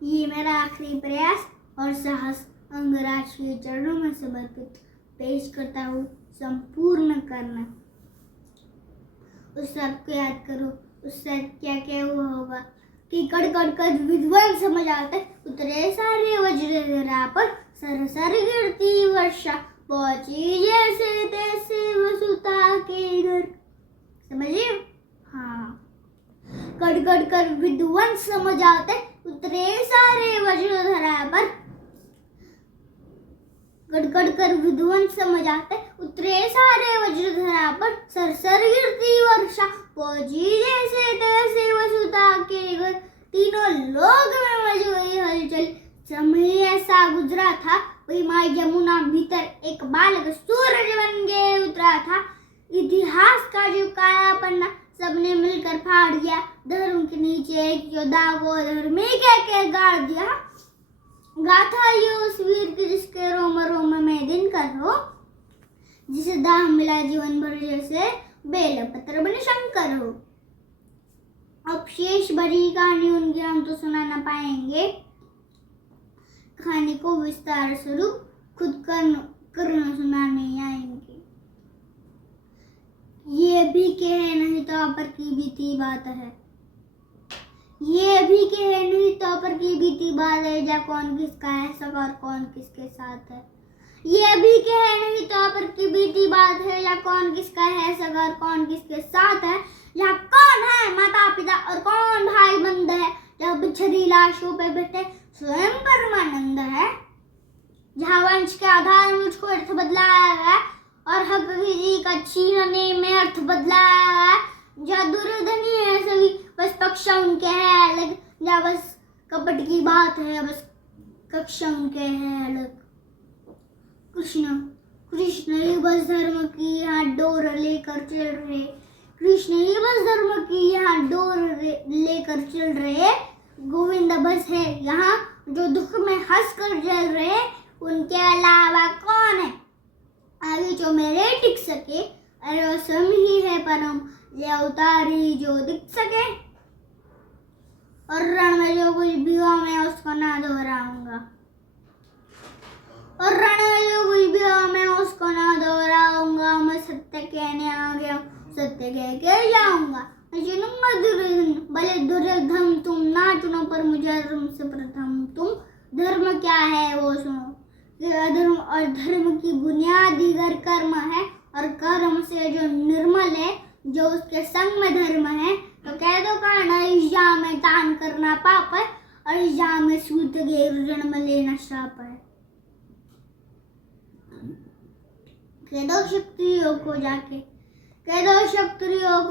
ये मेरा आखिरी प्रयास और साहस अंगराज के चरणों में समर्पित पेश करता हूँ संपूर्ण करना। उस सब को याद करो, उससे क्या क्या हुआ होगा कि कड़ कड़ कर विद्वान समझ आते उतरे सारे वज्र धरा पर सर सर गिरती वर्षा पहुंची जैसे तैसे वसुता के घर। समझिए? हाँ, कड़ कड़ कर विद्वान समझ आते उतरे सारे वज्र धरा पर गड़गड़ कर विद्वान समझ आते उतरे सारे वज्र धरा पर सर सर गिरती वर्षा पहुंची जैसे तैसे वसुता के घर। तीनों लोग में मच गई हलचल। समय ऐसा गुजरा था वही माँ यमुना भीतर एक बालक सूरज बन के उतरा था। इतिहास का जो काला पन्ना सबने मिलकर फाड़ दिया। धर्म के नीचे एक योद्धा को धर्मी कह के गाड़ दिया। गाथा ये उस वीर की जिसके रोम रोम में दिन कर हो, जिसे दाम मिला जीवन भर जैसे बेल पत्र बने शंकर हो। अब शेष भरी कहानी उनकी हम तो सुना ना पाएंगे। कहानी को विस्तार स्वरूप खुद करना सुनाने आएंगे। ये भी कहे नहीं तो पर की बीती बात है। ये भी कहे नहीं तो पर की बीती बात है। जा कौन किसका है सग और कौन किसके साथ है। ये भी कहे नहीं तो पर की बीती बात है। या कौन किसका है सग और कौन किसके साथ है। या कौन है माता पिता और कौन भाई बंद है। जब बिछड़ी लाशों पे बैठे स्वयं परमानंद है। जहाँ वंश के आधार मुझको अर्थ बदलाया है और हक किसी का छीनने में अर्थ बदलाया है। जहाँ दुर्धनी है सभी बस कक्षा उनके है अलग। जहाँ बस कपट की बात है बस कक्षा उनके है अलग। कृष्ण कृष्ण ही बस धर्म की यहाँ डोर लेकर चल रहे। कृष्ण ही बस धर्म की यहाँ डोर लेकर चल रहे। गोविंद बस है यहाँ जो दुख में हंस कर जल रहे। उनके अलावा कौन है आगे जो मेरे टिक सके। अरे वो स्वयं ही है परम ये अवतारी जो दिख सके। और रण में जो कुछ भी हो मैं उसको ना दोहराऊंगा। और रण में जो कुछ भी हो मैं उसको ना दोहराऊंगा। मैं सत्य कहने आ गया सत्य कह के जाऊंगा। मैं चुनूंगा दुर्योधन भले दुर्योधन तुम ना चुनो पर मुझे धर्म से प्रथम तुम। धर्म क्या है वो सुनो। अधर्म और धर्म की बुनियादी अगर कर्म है और कर्म से जो निर्मल है जो उसके संग में धर्म है तो कह दो कारण इस जाम में दान करना पाप है और इस जाम में सूत घेर जन्म लेना श्राप है। कह दो क्षत्रियों को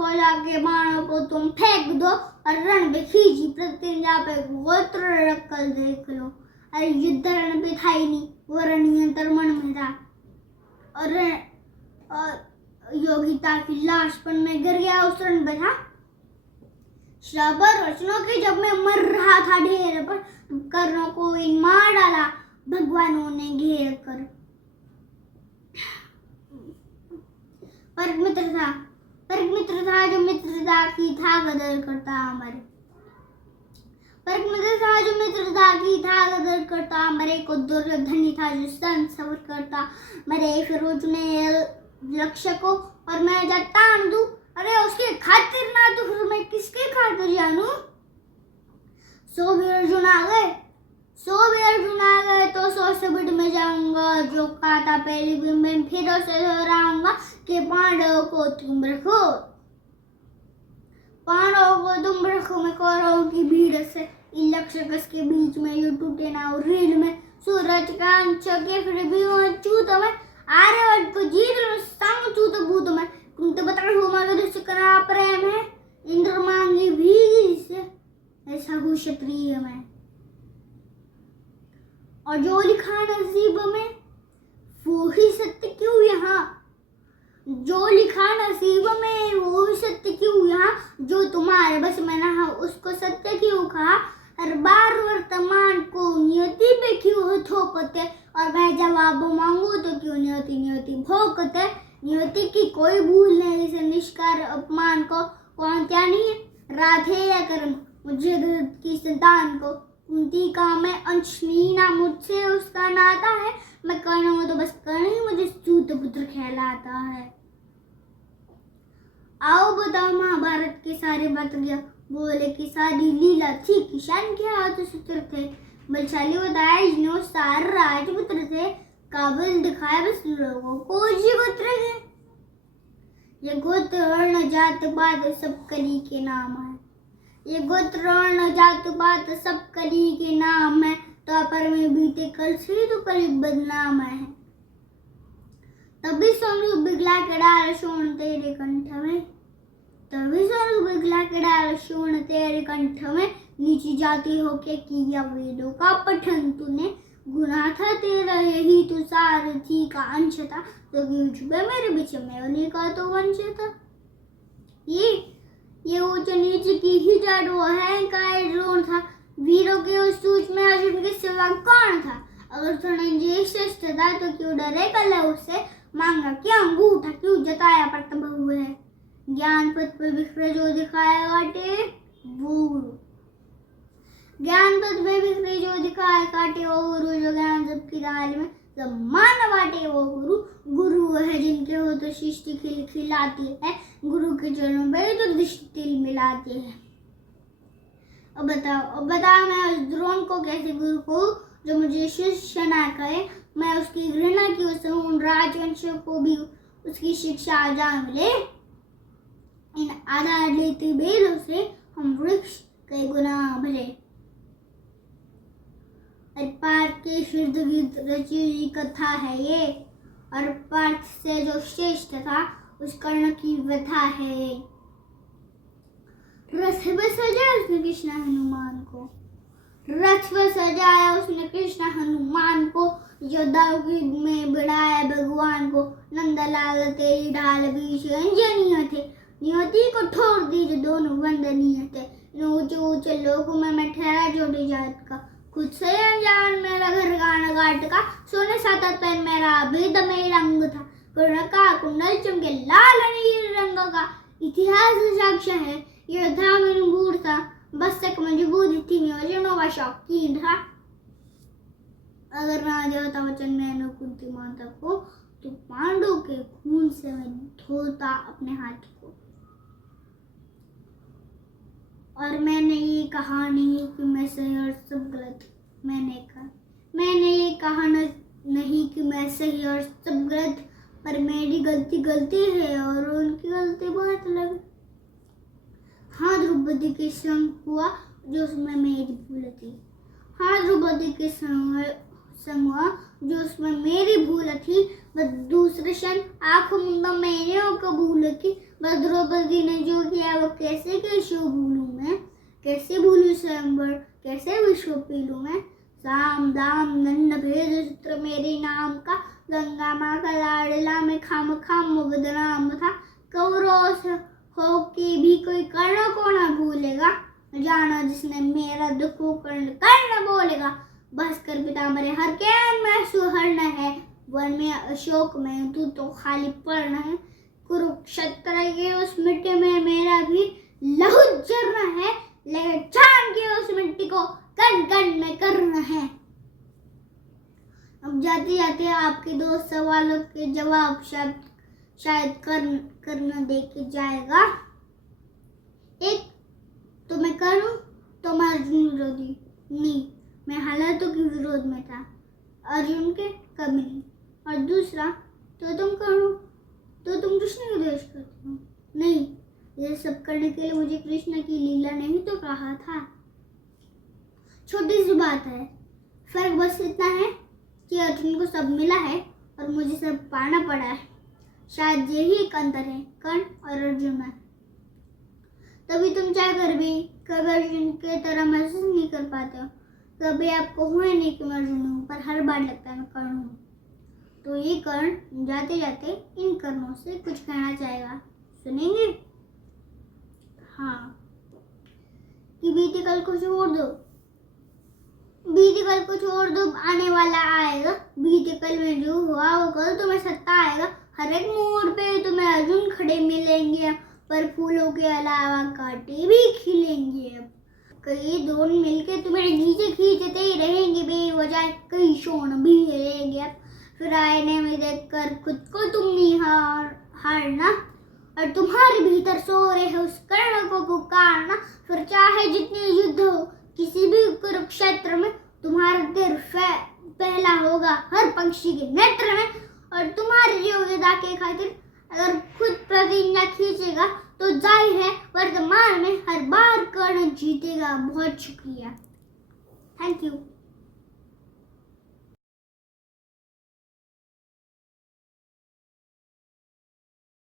जाके बाणों को तुम फेंक दो और रण पे खींची प्रतिज्ञा पे गोत्र रखकर देख लो। अरे युद्ध रण पे था ही नहीं वो रणयंत्र मन में था। और योगिता की लाश पर मैं गिर गया उस रण पे था। श्राप रचनों के जब मैं मर रहा था ढेर पर कर्णों को इन मार डाला भगवानों ने घेर कर। पर मित्र था जो मित्रता की था कदर करता हमारे। पर मित्र था जो मित्रता की था कदर करता मरे। को दुर्योधनी था जो सन सबर करता मरे। फिर उसने लक्ष्य को और मैं जाता दूं। अरे उसके खातिर ना तो फिर मैं किसके खातिर जानू। 100 भी अर्जुन आ गए तो 100 से बिड में जाऊंगा। जो कहा था पहले भी मैं फिर से दोहराऊंगा कि पांडवों को तुम रखो मैं कौरवों की भीड़ से इन लक्षकस के बीच में ये टूटे ना और रीढ़ में सूरज का अंश के फिर भी चूत में आर्यवर्त को जीत संग चूत भूत में कुंत बतर हुमारे दृश्य करा प्रेम है। इंद्र मांगी भीगी से ऐसा हूँ क्षत्रिय में। और जो लिखा नसीब में वो ही सत्य क्यों यहाँ। जो लिखा नसीब में वो ही सत्य क्यों यहाँ। जो तुम्हारे बस में ना हो उसको सत्य क्यों कहा। हर बार वर्तमान को नियति पे क्यों थोपते और मैं जवाब मांगू तो क्यों नियति भोगते। नियति की कोई भूल नहीं इसे निष्कार अपमान को कौन क्या नहीं है। राधे या कर्म मुझे की संतान को कुंती का मैं अंशनी ना मुझसे उसका नाता है। मैं कर्ण हूँ तो बस कर्ण ही मुझे सूत पुत्र कहलाता है। आओ बताओ महाभारत के सारे वक्तव्य। बोले कि सारी लीला थी, किसान के हाथ सूत्र थे। बलशाली बताया जिन्हों सार राजपुत्र थे। काबिल दिखाया बस लोगों को जी गोत्र है। ये गोत्र और न जात पात सब कली के नाम है। ये गोत्र और न जात पात सब कली के नाम है। तो पर में बीते कल से तो करीब बदनाम है। तभी सोनू बिगला के डाल शोण तेरे कंठ में। तभी सोनू बिगला के डाल शोण तेरे कंठ में। नीची जाति हो के किया वेदों का पठन तूने। गुनाह था तेरा यही तो सारथी का अंश था। तो क्यों छुपे मेरे बीच में उन्हीं का तो वंश था। ये ऊंच नीच की ही जड़ वो अहंकार ड्रोन था। वीरों के उस सूच में अर्जुन के सिवा कौन था। अगर धनंजय श्रेष्ठ था तो क्यों डरे कलह उससे। मांगा क्या अंगूठा क्यों जताया प्रताप हुए। ज्ञान पथ पे बिखरे जो दिखाया काटे वो गुरु। ज्ञान पथ पे बिखरे जो दिखाया काटे वो गुरु। जो ज्ञान सबकी दाल में सम्मान बांटे वो गुरु। गुरु है जिनके हो तो सृष्टि खिलाती है। गुरु के चरणों में तो दृष्टि तिल मिलाती है। अब बताओ मैं उस द्रोण को कैसे गुरु को जो मुझे शिष्य ना कहे। मैं उसकी घृणा क्यों सहूं। राजवंशियों को भी उसकी शिक्षा आजाद मिले। इन आधार लेते बेलों से हम वृक्ष कई गुना भले। पार्थ के हृदय रची कथा है ये। और पार्थ से जो श्रेष्ठ था उस कर्ण की व्यथा है। रथ में सजाया उसने कृष्ण हनुमान को। रथ में सजाया उसने कृष्ण हनुमान को। योद्धाओं में बढ़ाया भगवान को। नंदलाल तेरी ढाल बीच अंजनीय थे। नियति को ठोर दी जो दोनों वंदनीय थे। ऊंचे ऊंचे लोगों में मैं ठहरा जोड़ी जात का। खुद से अनजान मेरा घर गाना घाट का। सोने साता तन मेरा भेद में रंग था। कर्ण का कुंडल चमके लाल नील रंग का। इतिहास साक्ष्य है ये था मेरा बूढ़ था। बस तक मजबूरी थी योजनों का शौकीन था। अगर ना जाता वचन मैंने कुंती माता को तो पांडवों के खून से मैं धोता अपने हाथ को। और मैंने ये कहा नहीं कि मैं सही और सब गलत। मैंने ये कहा नहीं कि मैं सही और सब गलत। पर मेरी गलती है और उनकी गलती बहुत अलग। हाँ द्रौपदी के संग हुआ जो उसमें मेरी भूल थी। हाँ द्रौपदी के संग हुआ जो उसमें मेरी भूल थी। बस दूसरे क्षण आंखों मुंदा मैंने कबूल की। बस द्रौपदी ने जो किया वो कैसे भूलूं मैं। कैसे भूलूं स्वयंवर कैसे विश्व पी लूं मैं। साम दाम दंड भेद सूत्र मेरे नाम का। गंगा माँ का लाडला में खाम बदनाम था। कौरव हो के भी कोई कर्ण को ना भूलेगा। जाना जिसने मेरा दुख कर्ण बोलेगा। बस कर पितामरे हर के में सुहर्ण है। वन में अशोक में तू तो खाली पर्ण है। कुरुक्षेत्र के उस मिट्टी में मेरा भी लहू जरना है। लेकिन छान के उस मिट्टी को कण कण में करना है। अब जाते जाते आपके दो सवालों के जवाब शायद करना दे के जाएगा। एक तो मैं करूं तो मैं अर्जुन विरोधी नहीं। मैं हालातों के विरोध में था अर्जुन के कभी नहीं। और दूसरा तो तुम करो तो तुम कृष्ण को द्वेष करते हो। नहीं ये सब करने के लिए मुझे कृष्ण की लीला नहीं तो कहा था। छोटी सी बात है। फर्क बस इतना है कि अर्जुन को सब मिला है और मुझे सब पाना पड़ा है। शायद यही एक अंतर है कर्ण और अर्जुन में। तभी तुम चाह कर भी कभी अर्जुन के तरह महसूस नहीं कर पाते हो। कभी आपको हुए नहीं कि मैं अर्जुन हूँ पर हर बार लगता है मैं कर्ण हूँ। तो ये कर्ण जाते जाते इन कर्णों से कुछ कहना चाहेगा। सुनेंगे? हाँ कि बीते कल को छोड़ दो। बीते कल को छोड़ दो आने वाला आएगा। बीते कल में जो हुआ वो कल तुम्हें सत्ता आएगा। हर एक मोड़ पे तुम्हें अर्जुन खड़े मिलेंगे पर फूलों के अलावा कांटे भी खिलेंगे। अब कई दोन मिलके तुम्हें नीचे खींचते ही रहेंगे बेवजह, कई शोण भी रहेंगे। अब फिर आईने में देखकर खुद को तुम नहीं हारना, और तुम्हारे भीतर सो रहे उस कर्ण को पुकारना। फिर चाहे जितने युद्ध हो किसी भी कुरुक्षेत्र में, तुम्हारा तीर पहला होगा हर पक्षी के नेत्र में। और तुम्हारी योग्यता के खातिर अगर खुद प्रतिज्ञा खींचेगा तो जाहिर है वर्तमान में हर बार कर्ण जीतेगा। बहुत शुक्रिया, थैंक यू।